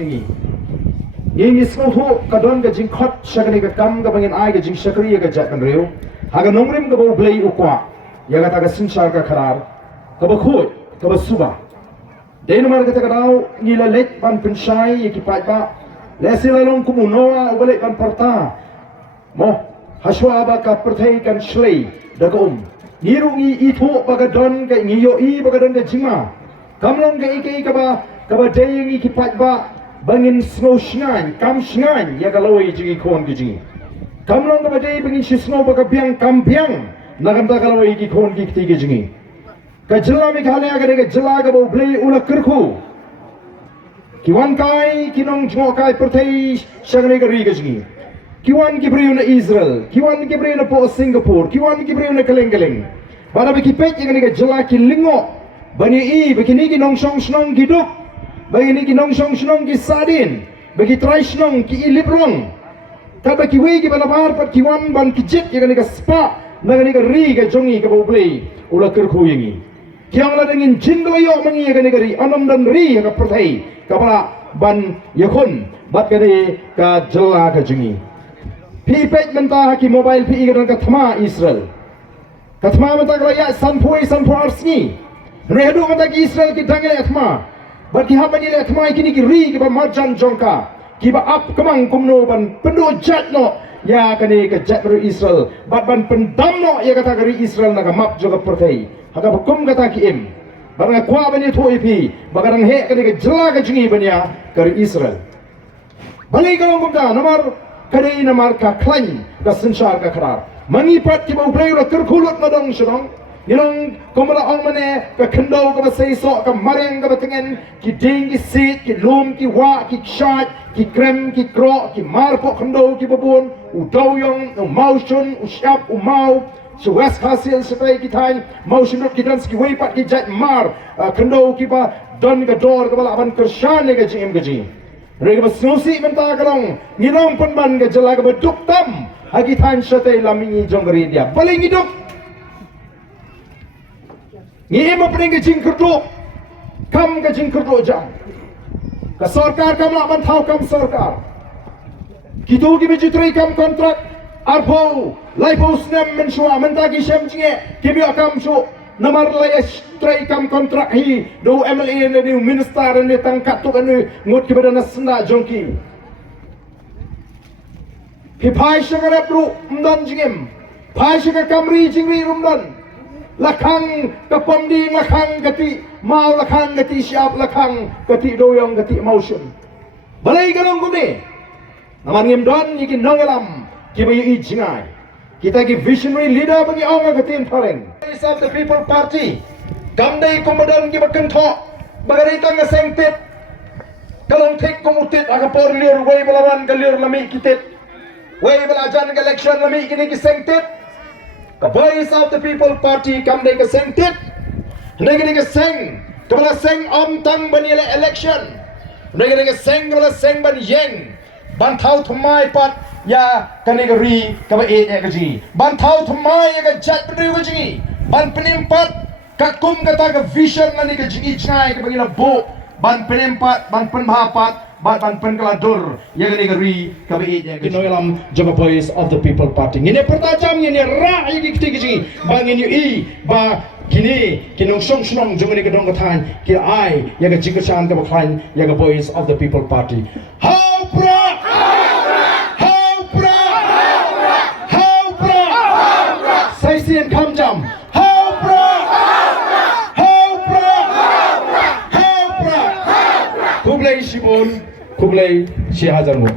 Ini semua kadon ke jing khot syakani ke kam ke bangin ai ke jing syakri ke jat kan riu. Haga nongrim ke bau blei ukwa. Ya kata ke sinsar ke kharar. Ke bakut, ke basuba. Dai nomor kata ke dau ngila lek ban pensyai ye ki Paidbah. Lesila long kumunoa ubalik ban parta. Mo haswa ba ka perthai kan shlei da ka Nirungi itu baga don ke ngiyo I baga don ke jingma. Kamlong ke ike ka ba dayangi ki Paidbah bangin snow shngan kam shngan ya galoi jingi kon ki jingi. Kamlong ka ba day bangin snow baga biang kam biang nagam ta galoi ki kon ki ti ki jingi. Ka jilla mi khale aga ke jilla ka bo blei ula kirkhu. Kiwan kai kinong jmo kai perthai shagne ka ri ki jingi. Kiwan kibriu na Israel, kiwan kibriu na po Singapore, kiwan kibriu na Kalenggaling. Bada bagi pet yang ni jela ki lingo, bani I begini ki nong song snong ki duk, begini ki nong song snong ki sadin, bagi try snong ki ilibrong. Tapi ki wei ki balabar pat kiwan ban ki jet yang ni ka spa, nang ni ka ri ka jongi ka boblei, ula kerku yangi. Kiang la dengin jindla yo mangi yang ni ka ri, anam dan ri ka perthai, ka bala ban yakun, bat ka ni ka jela ka jongi. Pipet mentah ki mobile pi ikan kathma Israel. Kathma mentah kerja sanpui arsni. Rehedu mentah ki Israel ki dangil kathma. Bagi hamba ni kathma kini ki ri ki ba marjan jongka. Ki ba up kemang kumno ban penuh jat no ya kani ke jat ru Israel. Ban pendam no ya kata kari Israel naga map juga pertai. Haka hukum kata ki im. Barang kuah bani tu ipi. Bagarang he kani ke jela ke jingi bania kari Israel. Balik kalau kumda nomor kadai namar ka klain ka sinsar ka kharar mangipat ki bau blei ro kerkulut na dong shong nilong komala ong mane ka khando ka basai so ka mareng ka batengen ki ding ki sit ki lum ki wa ki shat ki krem ki kro ki mar po khando ki babun u dau yong u mau shun u shap u mau so west hasil sepai ki thain mau shun ki dans ki wei pat ki jat mar khando ki ba don ka dor ka bala ban kershan ne ka jim ka jim Mereka bersusi mentah kerong, ngirong penman ke jela ke beduk tam, hagi tan syaitai lamingi jonggeri dia, paling hidup. Ngirong pening ke jing kerduk, kam ke jing kerduk jam. Ke sarkar kam nak bantau kam sarkar. Kitu ki bejutri kam kontrak, arpo, laipo snem mensua mentah ki syam jinge, kibi akam su. Namar layas try kam kontrak hi do MLA ni minister ni tangkat tu kan ngut kepada nasna jongki pi phai shagara pro mdan jingem phai shaga kamri jingri rumdan lakhang kapomdi lakhang gati mau lakhang gati siap lakhang gati doyong gati motion balai garong gune namar ngem don yikin nongelam kibai I jingai kita ki visionary leader bagi orang ketin pareng. Of the People Party, gamdai komandan ki bakentho, bagari tang sengtit. Kalong thik komutit aga por liur wei balawan galir lami kitit. Wei balajan ke election lami kini ki sengtit. The Voice of the People Party gamdai ke sengtit. Ndai kini ke seng, kepala seng om tang bani election. Ndai kini ke seng kepala seng ban yeng. Ban thau thumai pat ya kanegari kaba e gaji ban thau thumai ga jat pedri gaji ban penimpat kakum kata ga vision nani ga jingi chai ga bangila bo ban penimpat ban penmahapat ban penkeladur ya kanegari kaba e gaji noelam jaba Voice of the People Party ngine pertajam ngine ra i dikti gaji bangin yu I ba kini kinong song snong jumani ga dong kathan ki ai ya ga jingasan ga bakhan ya ga Voice of the People Party how pra Saisian kamjam, how pra, kublai shibun, kublai shihajarmu.